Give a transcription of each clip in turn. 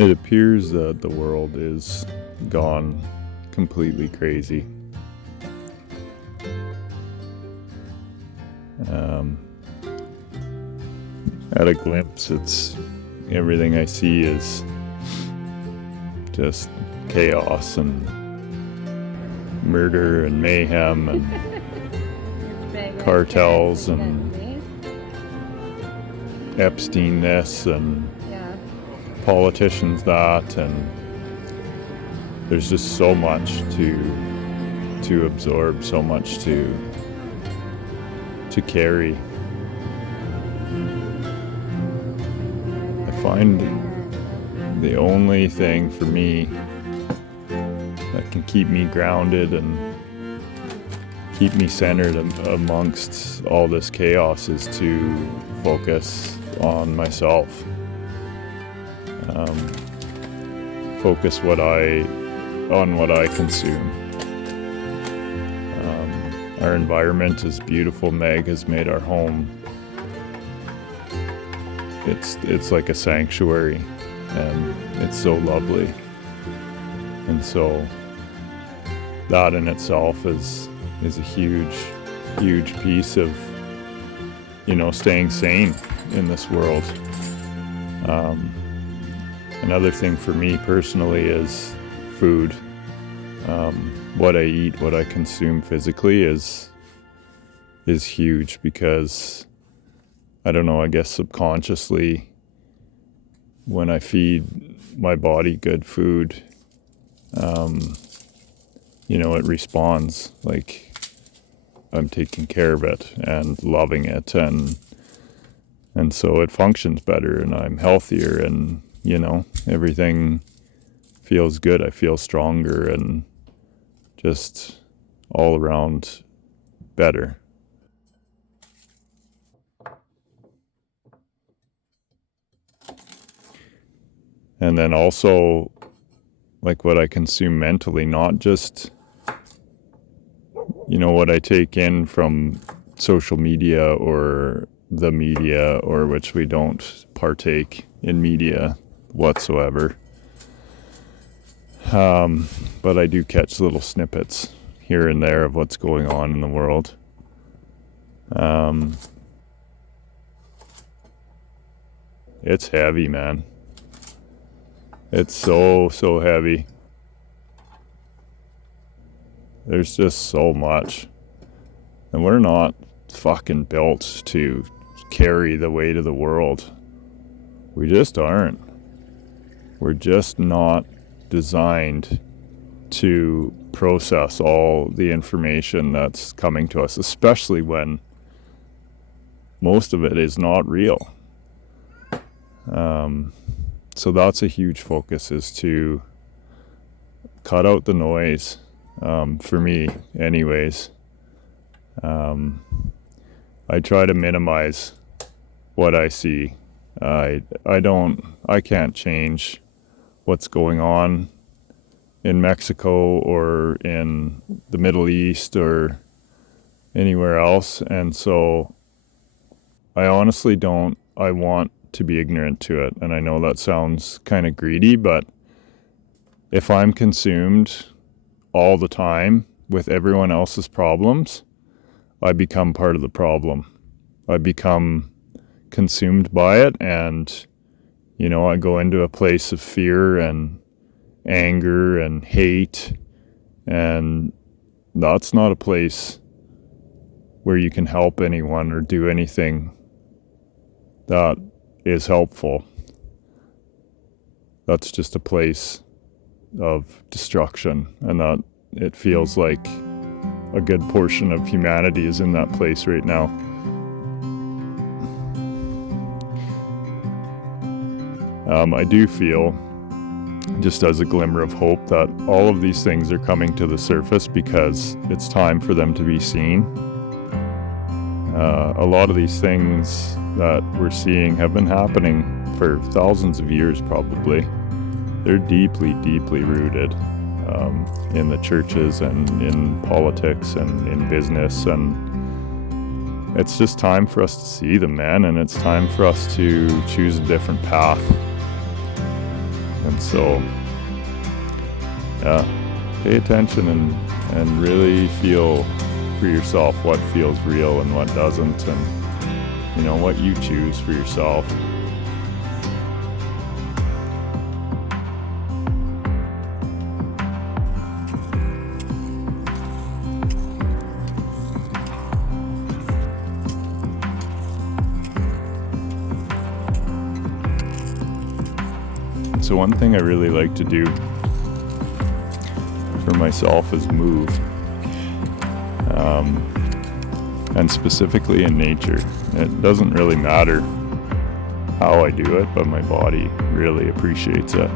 It appears that the world is gone completely crazy. At a glimpse, it's everything I see is just chaos and murder and mayhem and cartels and Epstein this and politicians that, and there's just so much to absorb, so much to carry. I find the only thing for me that can keep me grounded and keep me centered amongst all this chaos is to focus on myself. Focus on what I consume. Our environment is beautiful. Meg has made our home. It's like a sanctuary, and it's so lovely. And so that in itself is a huge piece of, staying sane in this world. Another thing for me personally is food. What I eat, what I consume physically is huge, because I don't know, I guess subconsciously when I feed my body good food, it responds like I'm taking care of it and loving it, and so it functions better and I'm healthier, and everything feels good. I feel stronger and just all around better. And then also, like, what I consume mentally, not just, what I take in from social media or the media, or which we don't partake in media whatsoever. But I do catch little snippets here and there of what's going on in the world. It's heavy, man. It's so heavy. There's just so much. And we're not fucking built to carry the weight of the world. We just aren't. We're just not designed to process all the information that's coming to us, especially when most of it is not real. So that's a huge focus, is to cut out the noise, for me anyways. I try to minimize what I see. I can't change what's going on in Mexico or in the Middle East or anywhere else, and so I honestly don't. I want to be ignorant to it, and I know that sounds kind of greedy, but if I'm consumed all the time with everyone else's problems, I become part of the problem. I become consumed by it, and I go into a place of fear and anger and hate, and that's not a place where you can help anyone or do anything that is helpful. That's just a place of destruction, and that it feels like a good portion of humanity is in that place right now. I do feel, just as a glimmer of hope, that all of these things are coming to the surface because it's time for them to be seen. A lot of these things that we're seeing have been happening for thousands of years, probably. They're deeply rooted in the churches and in politics and in business, and it's just time for us to see them, man, and it's time for us to choose a different path. And so, yeah, pay attention and really feel for yourself what feels real and what doesn't, and what you choose for yourself. So one thing I really like to do for myself is move, and specifically in nature. It doesn't really matter how I do it, but my body really appreciates it.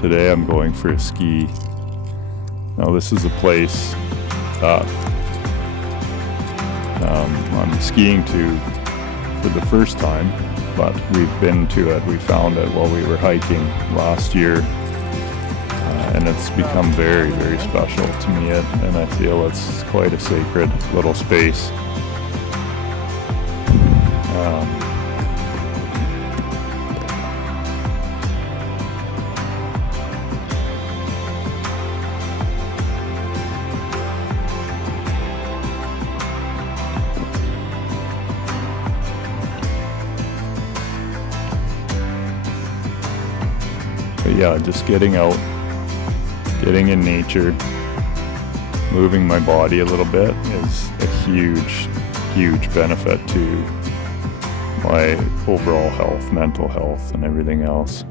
Today I'm going for a ski. Now this is a place that I'm skiing to for the first time, but we've been to it. We found it while we were hiking last year, and it's become very, very special to me, and I feel it's quite a sacred little space. But yeah, just getting out, getting in nature, moving my body a little bit is a huge, huge benefit to my overall health, mental health, and everything else.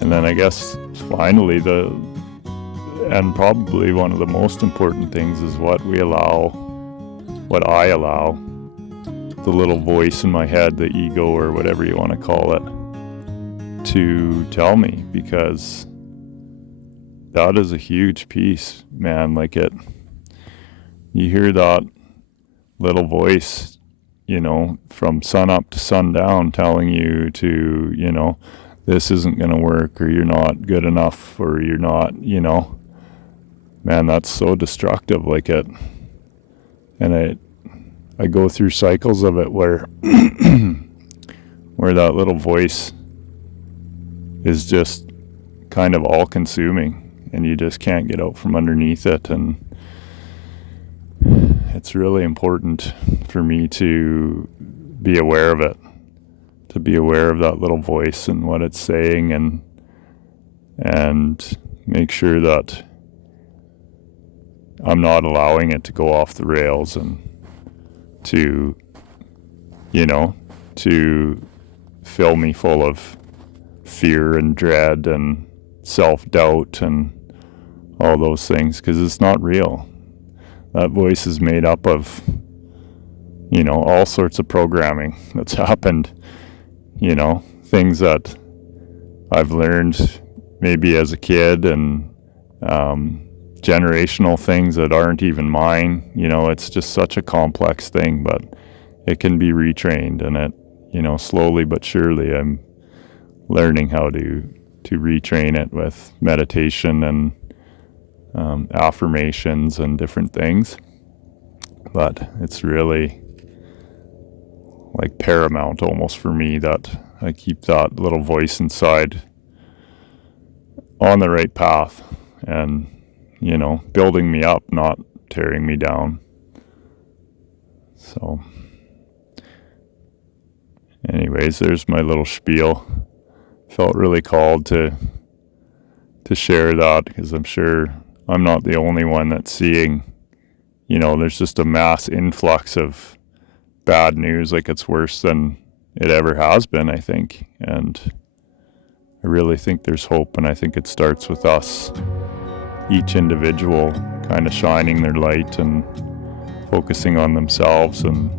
And then I guess finally and probably one of the most important things is what I allow, the little voice in my head, the ego or whatever you want to call it, to tell me, because that is a huge piece, man. Like you hear that little voice, from sun up to sundown telling you to, this isn't going to work, or you're not good enough, or you're not, man, that's so destructive. And I go through cycles of it where where that little voice is just kind of all consuming, and you just can't get out from underneath it. And it's really important for me to be aware of it, to be aware of that little voice and what it's saying, and make sure that I'm not allowing it to go off the rails and to fill me full of fear and dread and self-doubt and all those things, because it's not real. That voice is made up of, all sorts of programming that's happened, things that I've learned maybe as a kid, and generational things that aren't even mine. It's just such a complex thing, but it can be retrained, and it, slowly but surely I'm learning how to retrain it with meditation and affirmations and different things. But it's really like paramount almost for me that I keep that little voice inside on the right path, and building me up, not tearing me down. So anyways, there's my little spiel. Felt really called to share that, because I'm sure I'm not the only one that's seeing, there's just a mass influx of bad news. Like, it's worse than it ever has been, I think. And I really think there's hope, and I think it starts with us, each individual kind of shining their light and focusing on themselves, and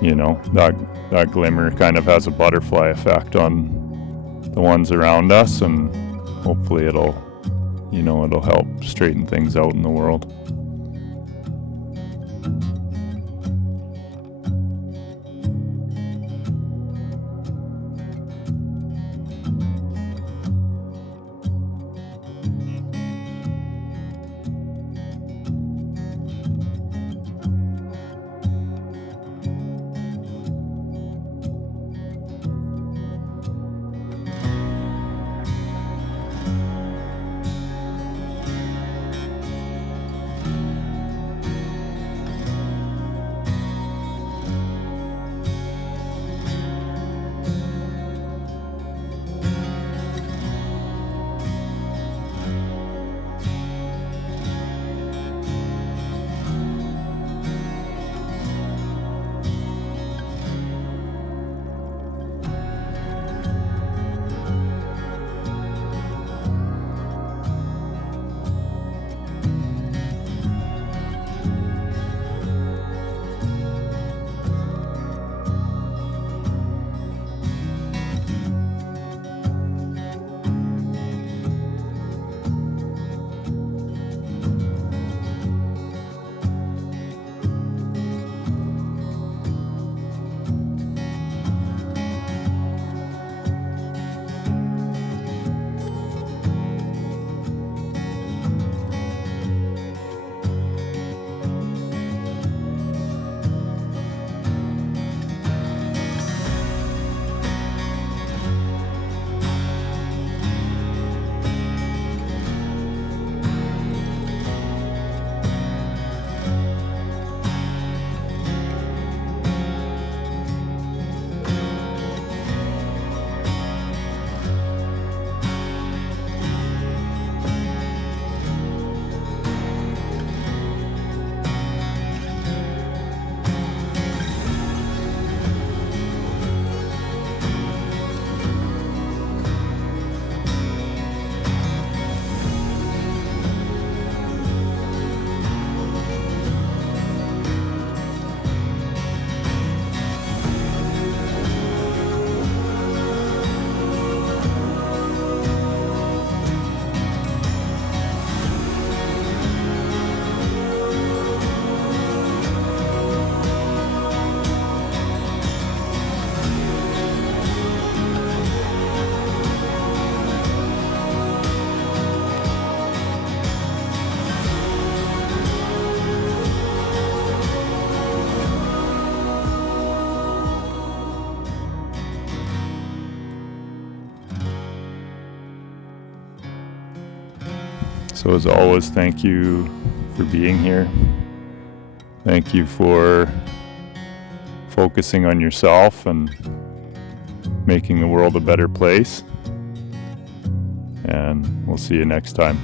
that glimmer kind of has a butterfly effect on the ones around us, and hopefully it'll help straighten things out in the world. So as always, thank you for being here. Thank you for focusing on yourself and making the world a better place. And we'll see you next time.